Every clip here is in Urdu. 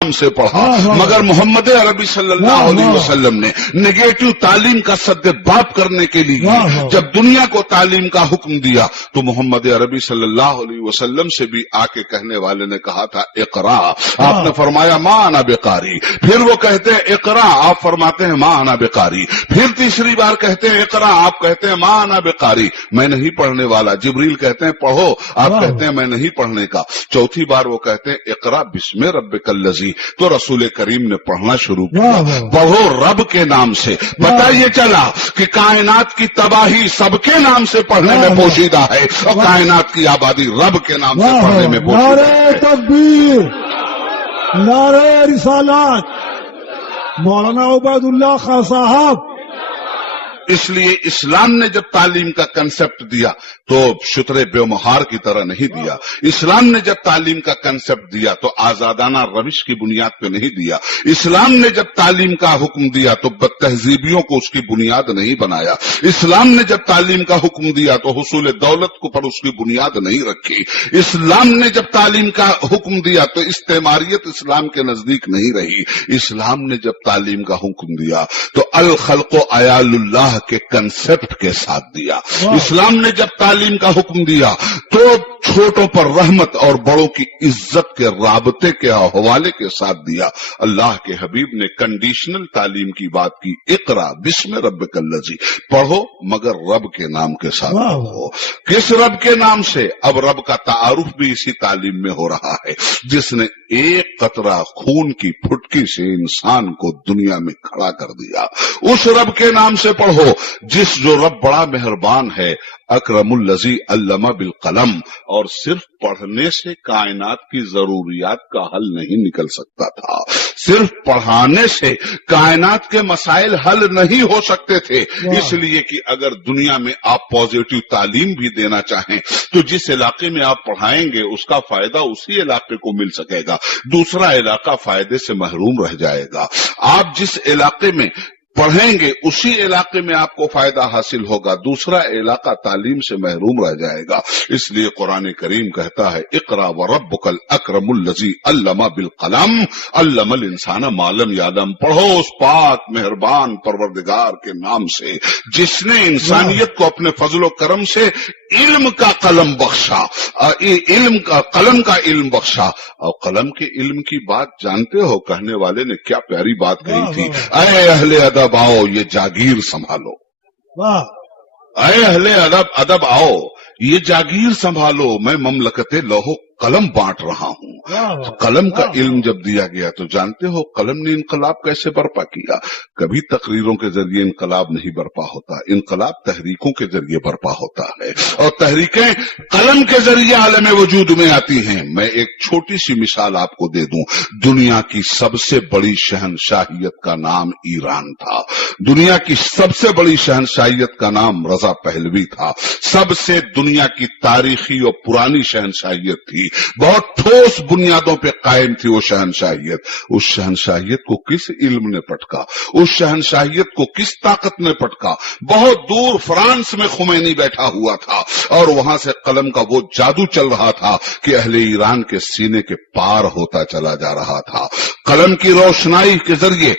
سے پڑھا، مگر محمد عربی صلی اللہ علیہ وسلم نے نگیٹو تعلیم کا سدباب کرنے کے لیے جب دنیا کو تعلیم کا حکم دیا تو محمد عربی صلی اللہ علیہ وسلم سے بھی آ کے کہنے والے نے کہا تھا اقرا، آپ نے فرمایا ما انا بقاری، پھر وہ کہتے ہیں اقرا، آپ فرماتے ہیں ما انا بقاری، پھر تیسری بار کہتے ہیں اقرا، آپ کہتے ہیں ما انا بقاری، میں نہیں پڑھنے والا، جبریل کہتے ہیں پڑھو، آپ کہتے ہیں میں نہیں پڑھنے کا، چوتھی بار وہ کہتے ہیں اقرا بسم ربک الذی، تو رسول کریم نے پڑھنا شروع کیا، پڑھو رب کے نام سے۔ پتہ یہ چلا کہ کائنات کی تباہی سب کے نام سے پڑھنے میں پوشیدہ ہے اور کائنات کی آبادی رب کے نام سے پڑھنے میں پوشیدہ ہے۔ نعرہ تکبیر، نعرہ رسالت، مولانا عبید اللہ خان صاحب۔ اس لیے اسلام نے جب تعلیم کا کنسپٹ دیا تو شترے بے مہار کی طرح نہیں دیا، اسلام نے جب تعلیم کا کنسپٹ دیا تو آزادانہ روش کی بنیاد پہ نہیں دیا، اسلام نے جب تعلیم کا حکم دیا تو بد تہذیبیوں کو اس کی بنیاد نہیں بنایا، اسلام نے جب تعلیم کا حکم دیا تو حصول دولت کو پر اس کی بنیاد نہیں رکھی، اسلام نے جب تعلیم کا حکم دیا تو استعماریت اسلام کے نزدیک نہیں رہی، اسلام نے جب تعلیم کا حکم دیا تو الخلق و عیال اللہ کے کنسپٹ کے ساتھ دیا، اسلام نے جب تعلیم کا حکم دیا تو چھوٹوں پر رحمت اور بڑوں کی عزت کے رابطے کے حوالے کے ساتھ دیا۔ اللہ کے حبیب نے کنڈیشنل تعلیم کی بات کی، اقرا بسم ربک الذی، پڑھو مگر رب کے نام کے ساتھ پڑھو۔ کس رب کے نام سے؟ اب رب کا تعارف بھی اسی تعلیم میں ہو رہا ہے، جس نے ایک قطرہ خون کی پھٹکی سے انسان کو دنیا میں کھڑا کر دیا، اس رب کے نام سے پڑھو جس جو رب بڑا مہربان ہے، اکرم الذی علم بالقلم، اور صرف پڑھنے سے کائنات کی ضروریات کا حل نہیں نکل سکتا تھا، صرف پڑھانے سے کائنات کے مسائل حل نہیں ہو سکتے تھے، اس لیے کہ اگر دنیا میں آپ پازیٹو تعلیم بھی دینا چاہیں تو جس علاقے میں آپ پڑھائیں گے اس کا فائدہ اسی علاقے کو مل سکے گا، دوسرا علاقہ فائدے سے محروم رہ جائے گا۔ آپ جس علاقے میں پڑھیں گے اسی علاقے میں آپ کو فائدہ حاصل ہوگا، دوسرا علاقہ تعلیم سے محروم رہ جائے گا۔ اس لیے قرآن کریم کہتا ہے اقرا وربک الاکرم الذی علم بالقلم علم الانسان ما لم یعلم، پڑھو اس پاک مہربان پروردگار کے نام سے جس نے انسانیت کو اپنے فضل و کرم سے علم کا قلم بخشا، علم کا قلم کا علم بخشا۔ اور قلم کے علم کی بات جانتے ہو، کہنے والے نے کیا پیاری بات کہی تھی، اے اہل ادب آؤ یہ جاگیر سنبھالو، اے اہل ادب آؤ یہ جاگیر سنبھالو، میں مملکت لوح قلم بانٹ رہا ہوں۔ قلم کا علم جب دیا گیا تو جانتے ہو قلم نے انقلاب کیسے برپا کیا؟ کبھی تقریروں کے ذریعے انقلاب نہیں برپا ہوتا، انقلاب تحریکوں کے ذریعے برپا ہوتا ہے، اور تحریکیں قلم کے ذریعے عالم وجود میں آتی ہیں۔ میں ایک چھوٹی سی مثال آپ کو دے دوں، دنیا کی سب سے بڑی شہنشاہیت کا نام ایران تھا، دنیا کی سب سے بڑی شہنشاہیت کا نام رضا پہلوی تھا، سب سے دنیا کی تاریخی اور پرانی شہنشاہیت تھی، بہت ٹھوس بنیادوں پہ قائم تھی وہ شہنشاہیت۔ اس شہنشاہیت کو کس علم نے پٹکا، اس شہنشاہیت کو کس طاقت نے پٹکا؟ بہت دور فرانس میں خمینی بیٹھا ہوا تھا اور وہاں سے قلم کا وہ جادو چل رہا تھا کہ اہل ایران کے سینے کے پار ہوتا چلا جا رہا تھا۔ قلم کی روشنائی کے ذریعے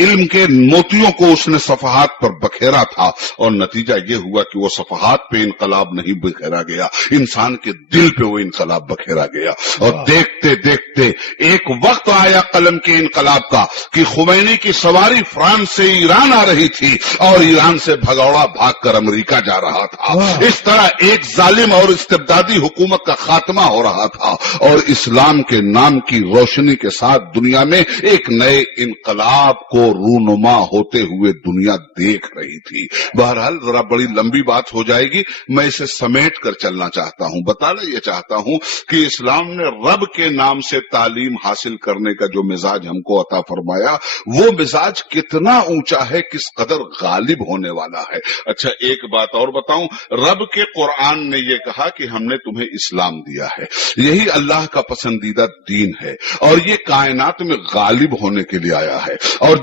علم کے موتیوں کو اس نے صفحات پر بکھیرا تھا، اور نتیجہ یہ ہوا کہ وہ صفحات پہ انقلاب نہیں بکھیرا گیا، انسان کے دل پہ وہ انقلاب بکھیرا گیا۔ اور دیکھتے دیکھتے ایک وقت آیا قلم کے انقلاب کا کہ خمینی کی سواری فرانس سے ایران آ رہی تھی اور ایران سے بھگوڑا بھاگ کر امریکہ جا رہا تھا۔ اس طرح ایک ظالم اور استبدادی حکومت کا خاتمہ ہو رہا تھا، اور اسلام کے نام کی روشنی کے ساتھ دنیا میں ایک نئے انقلاب کو رونما ہوتے ہوئے دنیا دیکھ رہی تھی۔ بہرحال ذرا بڑی لمبی بات ہو جائے گی، میں اسے سمیٹ کر چلنا چاہتا ہوں، بتانا یہ چاہتا ہوں کہ اسلام نے رب کے نام سے تعلیم حاصل کرنے کا جو مزاج ہم کو عطا فرمایا وہ مزاج کتنا اونچا ہے، کس قدر غالب ہونے والا ہے۔ اچھا ایک بات اور بتاؤں، رب کے قرآن نے یہ کہا کہ ہم نے تمہیں اسلام دیا ہے، یہی اللہ کا پسندیدہ دین ہے اور یہ کائنات میں غالب ہونے کے لیے آیا ہے، اور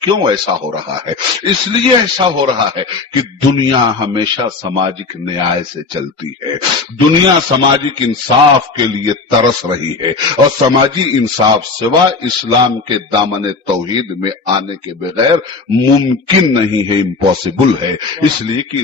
کیوں ایسا ہو رہا ہے. اس لیے ایسا ہو رہا ہے کہ دنیا ہمیشہ سماجک نیائے سے چلتی ہے. دنیا سماجک انصاف کے لیے ترس رہی ہے اور سماجی انصاف سوا اسلام کے دامن توحید میں آنے کے بغیر ممکن نہیں ہے، امپاسبل ہے. اس لیے کہ